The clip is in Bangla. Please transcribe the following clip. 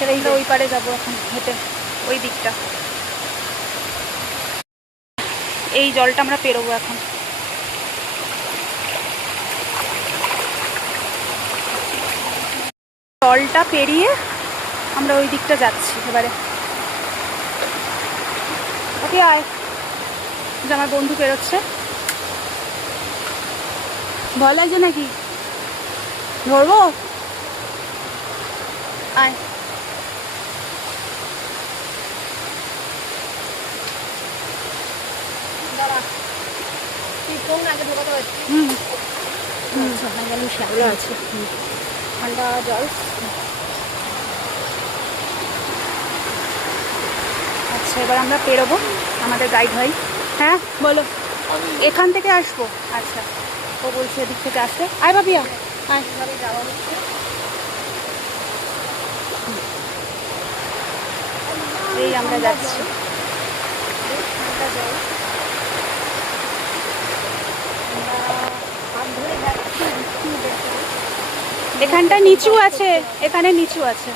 আমরা ওই পারে যাবো এখন হেঁটে, ওই দিকটা। এই জলটা আমরা পেরোবো এখন। জলটা পেরিয়ে আমরা ওই দিকটা যাচ্ছি এবারে। ওকে আয়, যে আমার বন্ধু পেরোচ্ছে। ভয় লাগছে নাকি? ধরবো? আয়। দাঁড়া, তুই ফোন আগে ঢোকাতে পারছিস? শ্যাওলা আছে, ঠান্ডা জল। আচ্ছা, এবার আমরা পেরোবো। আমাদের গাইড ভাই। হ্যাঁ বলো। এখান থেকে আসবো? আচ্ছা, ও বলছে এদিক থেকে আসতে। আয় ভাবিয়া, আয়। যাওয়া হচ্ছে, এই আমরা যাচ্ছি। এখানটা নিচু আছে, এখানে নিচু আছে।